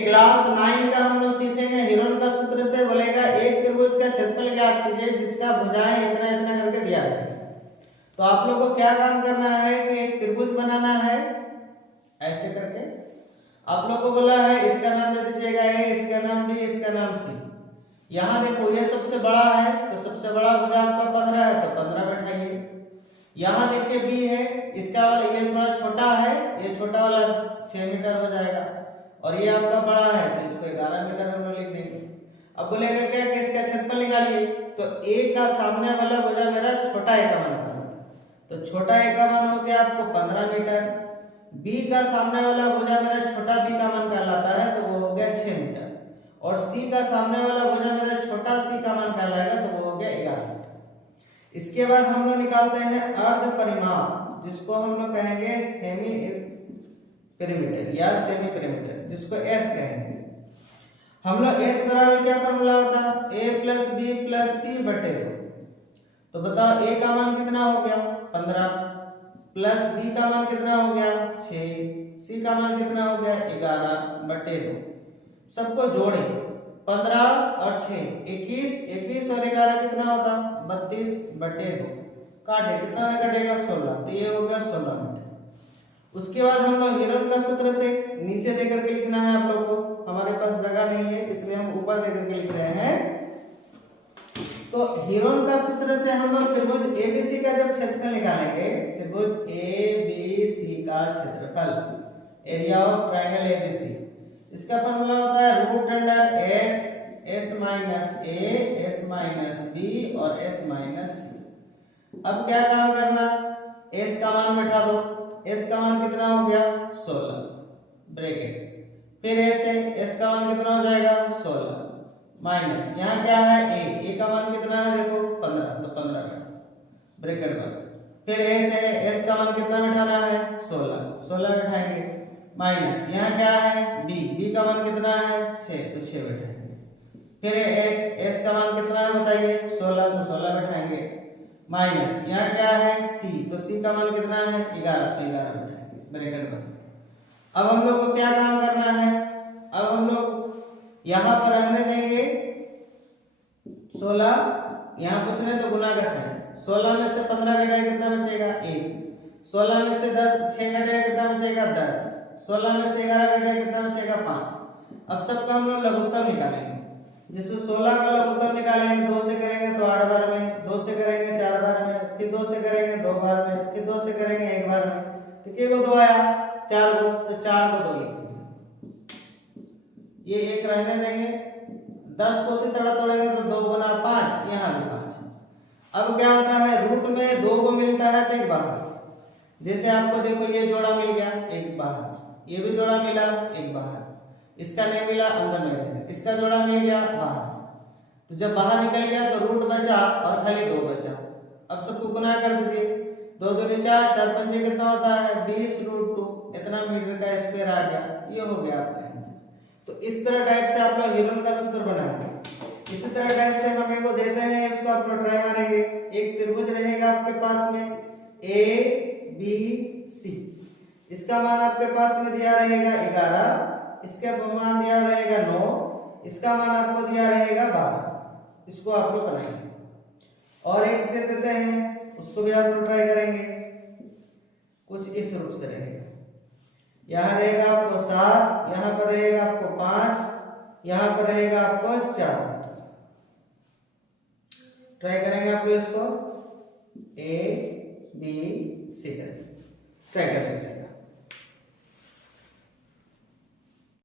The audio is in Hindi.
क्लास 9 का हम लोग सीखेंगे हिरोन का सूत्र से बोलेगा एक त्रिभुज का क्षेत्रफल ज्ञात कीजिए जिसका भुजाएं इतना इतना करके दिया है। तो आप लोगों को क्या काम करना है कि एक त्रिभुज बनाना है ऐसे करके। आप लोग को बोला है इसका नाम दे दीजिएगा ए, इसका नाम बी, इसका नाम सी। यहाँ देखो ये सबसे बड़ा है तो सबसे बड़ा भुजा आपका 15 है तो 15 बैठाइए। यहाँ देखिए बी है, इसका वाला ये थोड़ा छोटा है, ये छोटा वाला 6 मीटर हो जाएगा और ये आपका बड़ा है तो इसको 11 मीटर हम लोग लिख देंगे। अब बोलेगा क्या कि इसका क्षेत्रफल निकालिए, तो ए का सामने वाला भुजा मेरा छोटा ए का मान करना था, तो छोटा ए का मान हो गया आपको 15 मीटर। बी का सामने वाला भुजा मेरा छोटा बी का मान कहलाता है तो वो हो गया 6 मीटर और सी का सामने वाला भुजा मेरा छोटा सी का मान कहलाएगा तो वो हो गया 11 मीटर। इसके बाद हम लोग निकालते हैं अर्ध परिमाप जिसको हम लोग कहेंगे सेमी पेरीमीटर या सेमी पेरीमीटर जिसको एस कहेंगे। हम लोग एस बराबर क्या फॉर्मूला होता है ए प्लस बी प्लस सी बटे 2। तो बताओ ए का मान कितना हो गया 15 प्लस बी का मान कितना हो गया 6, सी का मान कितना हो गया 11 बटे 2। सबको जोड़े 15 और 6 21, 21 और 11 कितना होता 32 बटे 2। काटे कितना में कटेगा 16, तो ये हो गया 16 मीटर। उसके बाद हम लोग हिरोन का सूत्र से नीचे देकर के लिखना है आप लोग को, हमारे पास जगह नहीं है इसलिए हम ऊपर देकर के लिख रहे हैं। तो हिरोन का सूत्र से हम लोग त्रिभुज एबीसी का जब क्षेत्रफल निकालेंगे, त्रिभुज एबीसी का क्षेत्रफल एरिया ऑफ ट्रायंगल एबीसी, इसका फॉर्मूला होता है root under s, s minus a, s minus b और एस माइनस सी। अब क्या काम करना, एस का मान बैठा दो, एस का मान कितना हो गया 16 ब्रैकेट, फिर ए से एस का मान कितना हो जाएगा 16 माइनस यहाँ क्या है ए का मान कितना है देखो 15 तो 15 ब्रैकेट बंद, फिर ए से एस का मान कितना बैठाना है 16 बैठाएंगे माइनस यहाँ क्या है बी का मान कितना है 6 तो 6 बैठाएंगे, फिर एस का मान कितना है बताइए 16 तो 16 बैठाएंगे माइनस यहाँ क्या है सी, तो सी का मान कितना है 11 तो 11 बैठाएंगे ब्रैकेट बंद। अब हम लोग को क्या काम करना है, अब हम लोग यहाँ पर रहने देंगे 16, यहाँ कुछ नहीं तो गुना का साइन, 16 में से 15 घटाए कितना बचेगा 1, 16 में से 6 घटाए कितना बचेगा 10, 16 में से 11 घटाए कितना बचेगा 5। अब सबका हम लोग लघुत्तम निकालेंगे, जैसे 16 का लघुत्तम निकालेंगे 2 से करेंगे तो 8 बार में, 2 से करेंगे 4 बार में, फिर 2 से करेंगे 2 बार में, फिर 2 से करेंगे 1 बार में, तो कितने को 2 आया 4 को, तो 4 को 2 लिख देंगे, ये एक रहने देंगे। 10 को से तोड़ेंगे तो 2 गुना 5, यहाँ भी 5। अब क्या होता है रूट में 2 को मिलता है तो एक बाहर, जैसे आपको देखो ये जोड़ा मिल गया एक बाहर, ये भी जोड़ा मिला एक बाहर, इसका नहीं मिला अंदर में रहेगा, इसका जोड़ा मिल गया बाहर, तो जब बाहर निकल गया तो रूट बचा और खाली 2 बचा। अब सबको गुना कर दीजिए, 2 दूनी 4, 4 पंजे कितना होता है 20√2, इतना मीटर का स्क्वायर आ गया, ये हो गया आपका आंसर। तो इस तरह टाइप से आप लोग हिरोन का सूत्र बनाएंगे। इसी तरह टाइप से हम को देते हैं, इसको आप लोग ट्राई मारेंगे। एक त्रिभुज रहेगा आपके पास में ए बी सी, इसका मान आपके पास में दिया रहेगा 11, इसका मान दिया रहेगा 9, इसका मान आपको दिया रहेगा 12। इसको आप लोग बनाएंगे और एक दे देते हैं उसको भी आप लोग ट्राई करेंगे। कुछ इस रूप से रहेगा, यहाँ रहेगा आपको 7, यहाँ पर रहेगा आपको 5, यहाँ पर रहेगा आपको 4। ट्राई करेंगे आप लोग इसको ए बी सी करेंगे, ट्राई करेंगे।